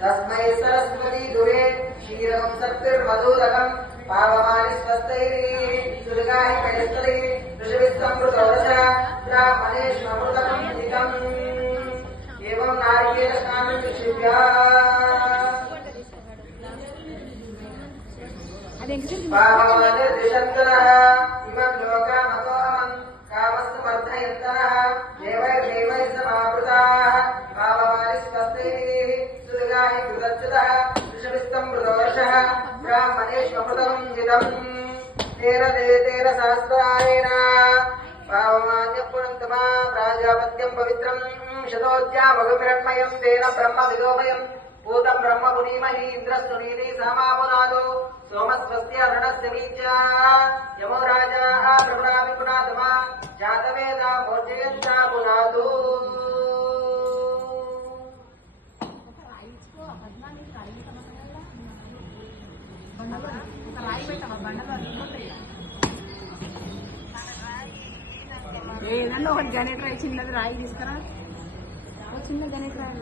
तस्मै सरस्वती दुहे क्षीरं सत्तिर्मधुरकं पावमानि स्वस्तैः सुरगाहि पयस्तैः ऋषभिस्संवृतोरसः ब्राह्मणेष्वमृतकं निकम् एवं नारिकेलस्नानं शिष्यभ्यः पावमानिर्दिशन्तनः इमं लोकामतोऽहं कामस्तु वर्धयन्तनः देवैर्देवैः समावृताः पावमानि स्वस्तैः सुरगाहि कृतच्युतः ऋषभिस्संवृतोरसः ब्राह्मणेष्वमृतं जितम् तेन सहस्रायेण पावमान्यपुरन्तमा प्राजापत्यं पवित्रं शतोद्यामगुमिरण्मयं तेन ब्रह्म विदोमयं भूतं ब्रह्म मुनीमहि इन्द्रस्तुनीति समापुनादो सोमस्वस्य अरुणस्य बीजा यमो राजा प्रभुनापि पुनातमा जातवेदा भोजयन्ता पुनादो ఏదన్నా ఒకటి గణేట్ రాయి చిన్నది రాయి తీసుకురా చిన్న గణేట్ రాయి